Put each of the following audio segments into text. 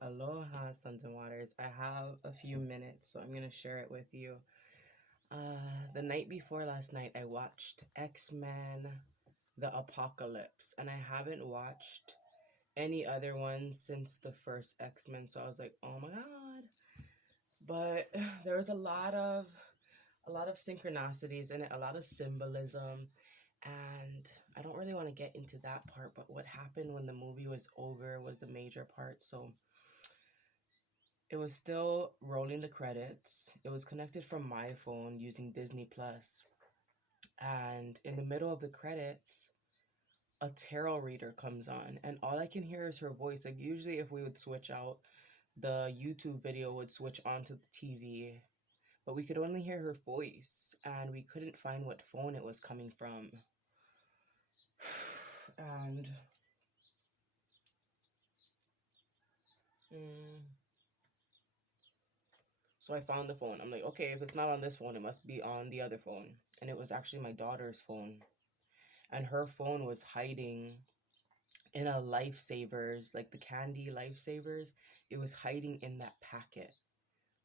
Aloha, Sons and Waters. I have a few minutes, so I'm going to share it with you. The night before last night, I watched X-Men The Apocalypse, and I haven't watched any other ones since the first X-Men, so I was like, oh my god. But there was a lot of synchronicities in it, a lot of symbolism, and I don't really want to get into that part, but what happened when the movie was over was the major part. So it was still rolling the credits. It was connected from my phone using Disney Plus. And in the middle of the credits, a tarot reader comes on, and all I can hear is her voice. Like, usually, if we would switch out, the YouTube video would switch onto the TV, but we could only hear her voice, and we couldn't find what phone it was coming from. And mm, so I found the phone. I'm like, okay, if it's not on this phone, it must be on the other phone. And it was actually my daughter's phone. And her phone was hiding in a lifesavers, like the candy lifesavers. It was hiding in that packet.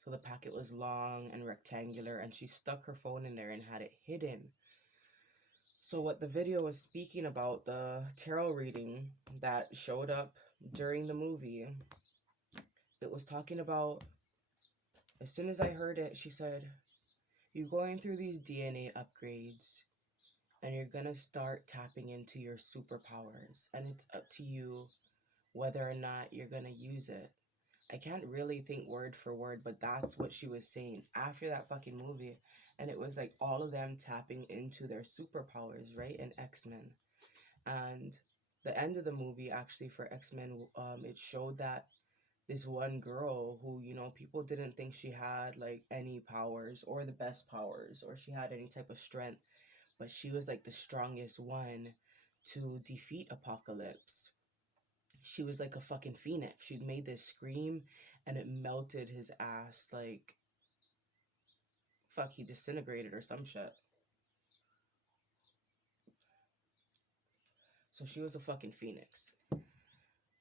So the packet was long and rectangular, and she stuck her phone in there and had it hidden. So what the video was speaking about, the tarot reading that showed up during the movie, it was talking about, as soon as I heard it, she said, you're going through these DNA upgrades, and you're going to start tapping into your superpowers, and it's up to you whether or not you're going to use it. I can't really think word for word, but that's what she was saying after that fucking movie. And it was like all of them tapping into their superpowers, right? In X-Men. And the end of the movie, actually, for X-Men, it showed that this one girl who, people didn't think she had like any powers or the best powers or she had any type of strength, but she was like the strongest one to defeat Apocalypse. She was like a fucking phoenix. She'd made this scream and it melted his ass. Like, fuck, he disintegrated or some shit. So she was a fucking phoenix.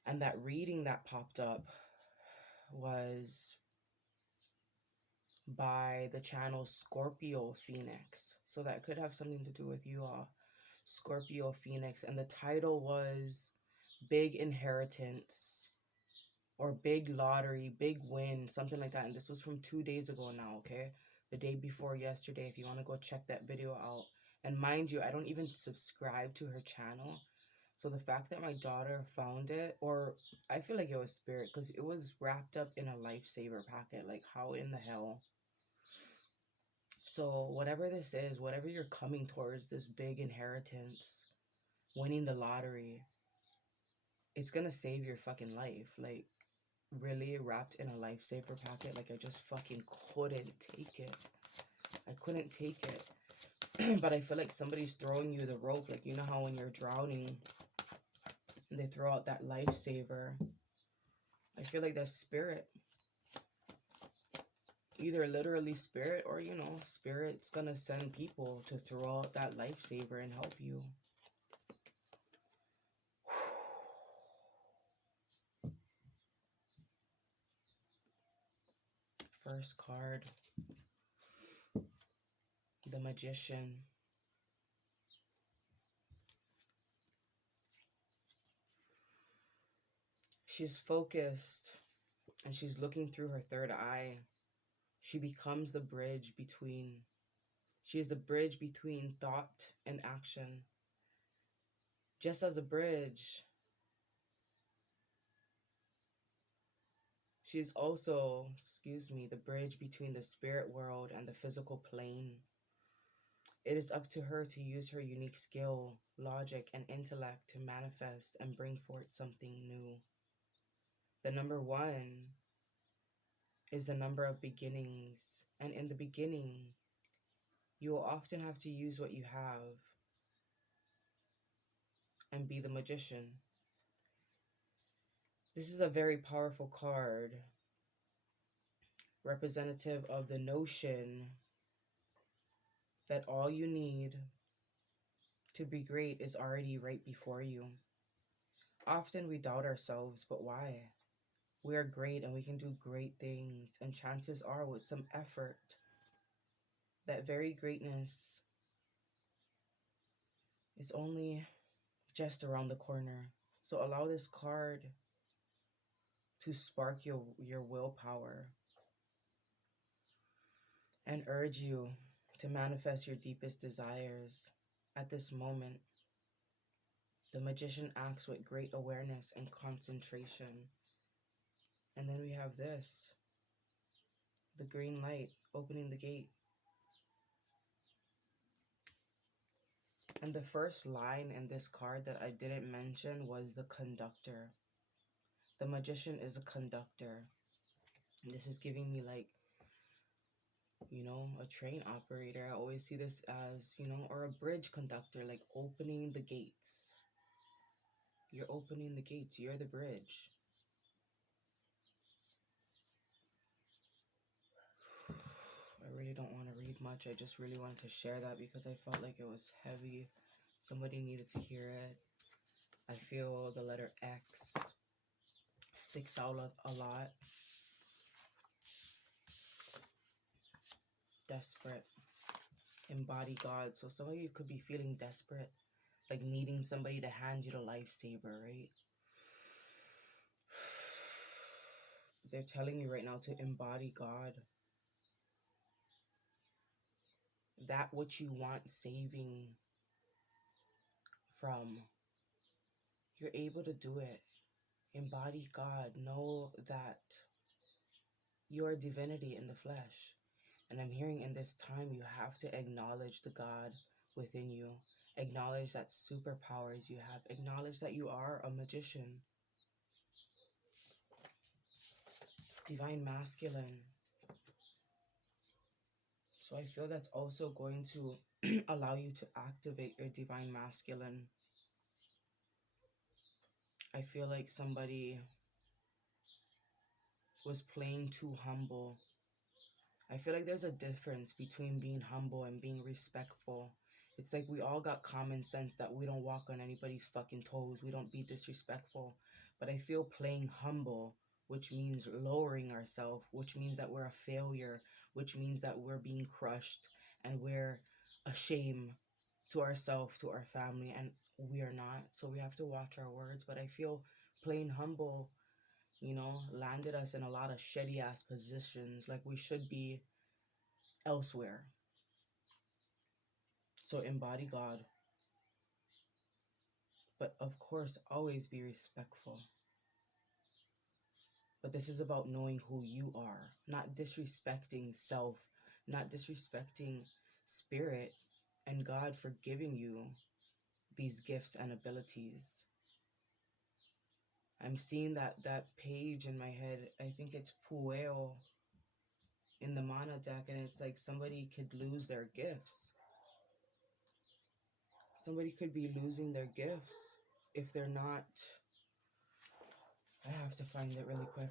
And that reading that popped up was by the channel Scorpio Phoenix. So that could have something to do with you all. Scorpio Phoenix. And the title was Big Inheritance or Big Lottery, Big Win, something like that. And this was from 2 days ago now, okay? The day before yesterday, if you want to go check that video out. And mind you, I don't even subscribe to her channel. So the fact that my daughter found it, or I feel like it was spirit, because it was wrapped up in a lifesaver packet. Like, how in the hell? So whatever this is, whatever you're coming towards, this big inheritance, winning the lottery, it's gonna save your fucking life. Like, really wrapped in a lifesaver packet. Like, I just fucking couldn't take it. I couldn't take it. But I feel like somebody's throwing you the rope. Like, you know how when you're drowning and they throw out that lifesaver? I feel like that's spirit. Either literally spirit or, spirit's gonna send people to throw out that lifesaver and help you. First card, the Magician. She's focused and she's looking through her third eye. She becomes the bridge between, she is the bridge between thought and action. Just as a bridge, she is also, the bridge between the spirit world and the physical plane. It is up to her to use her unique skill, logic, and intellect to manifest and bring forth something new. The number 1 is the number of beginnings, and in the beginning, you will often have to use what you have and be the magician. This is a very powerful card, representative of the notion that all you need to be great is already right before you. Often we doubt ourselves, but why? We are great and we can do great things. And chances are, with some effort, that very greatness is only just around the corner. So allow this card to spark your willpower and urge you to manifest your deepest desires at this moment. The magician acts with great awareness and concentration. And then we have this, the green light opening the gate. And the first line in this card that I didn't mention was the conductor. The magician is a conductor. This is giving me like, a train operator. I always see this as, or a bridge conductor, like opening the gates. You're opening the gates. You're the bridge. I really don't want to read much. I just really wanted to share that because I felt like it was heavy. Somebody needed to hear it. I feel the letter X sticks out a lot. Desperate. Embody God. So some of you could be feeling desperate, like needing somebody to hand you the lifesaver, right? They're telling you right now to embody God. That which you want saving from, you're able to do it. Embody God. Know that you are divinity in the flesh. And I'm hearing in this time you have to acknowledge the God within you. Acknowledge that superpowers you have. Acknowledge that you are a magician. Divine masculine. So I feel that's also going to allow you to activate your divine masculine. I feel like somebody was playing too humble. I feel like there's a difference between being humble and being respectful. It's like we all got common sense that we don't walk on anybody's fucking toes. We don't be disrespectful. But I feel playing humble, which means lowering ourselves, which means that we're a failure, which means that we're being crushed and we're a shame to ourselves, to our family, and we are not. So we have to watch our words. But I feel playing humble, landed us in a lot of shitty ass positions. Like we should be elsewhere. So embody God. But of course, always be respectful. But this is about knowing who you are, not disrespecting self, not disrespecting spirit and God for giving you these gifts and abilities. I'm seeing that page in my head. I think it's Pueo in the mana deck, and it's like somebody could lose their gifts. Somebody could be losing their gifts if they're not. I have to find it really quick.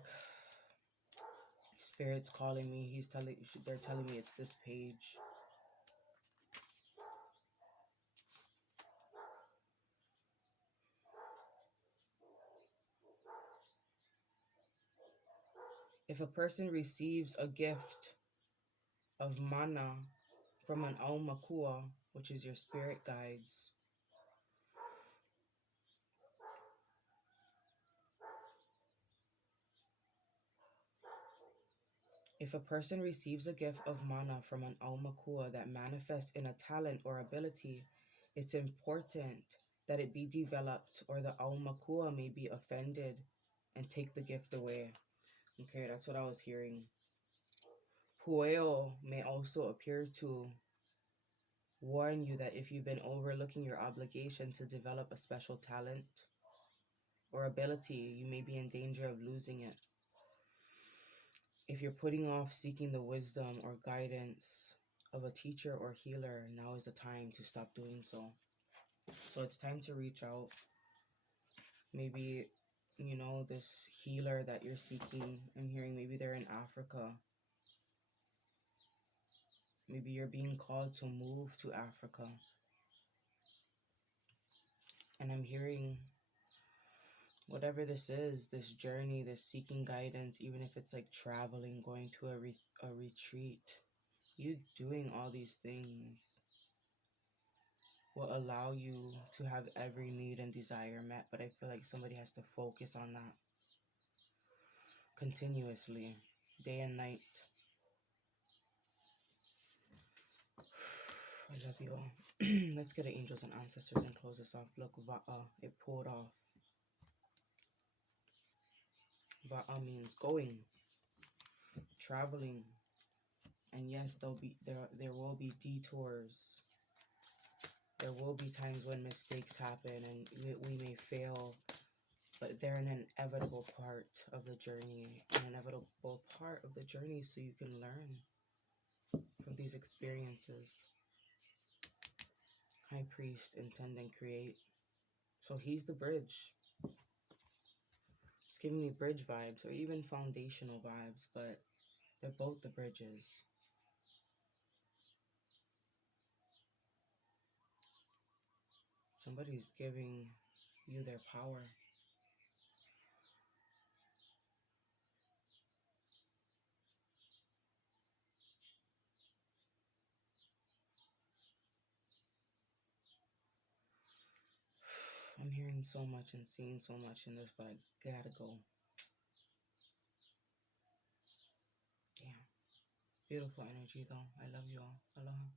Spirit's calling me. They're telling me it's this page. If a person receives a gift of mana from an aumakua, which is your spirit guides, if a person receives a gift of mana from an aumakua that manifests in a talent or ability, it's important that it be developed, or the aumakua may be offended and take the gift away. Okay, that's what I was hearing. Pueo may also appear to warn you that if you've been overlooking your obligation to develop a special talent or ability, you may be in danger of losing it. If you're putting off seeking the wisdom or guidance of a teacher or healer, now is the time to stop doing so. So it's time to reach out. Maybe, this healer that you're seeking, I'm hearing maybe they're in Africa. Maybe you're being called to move to Africa. And I'm hearing Whatever this is, this journey, this seeking guidance, even if it's like traveling, going to a retreat, you doing all these things will allow you to have every need and desire met. But I feel like somebody has to focus on that continuously, day and night. I love you all. Let's get the angels and ancestors and close this off. Look, Va'a, it pulled off. Va'a means going, traveling. And yes, there will be detours. There will be times when mistakes happen and we may fail, but they're an inevitable part of the journey, an inevitable part of the journey, so you can learn from these experiences. High Priest, intend and create. So he's the bridge. It's giving me bridge vibes or even foundational vibes, but they're both the bridges. Somebody's giving you their power. I'm hearing so much and seeing so much in this, but I gotta go. Damn. Beautiful energy though. I love you all. Aloha.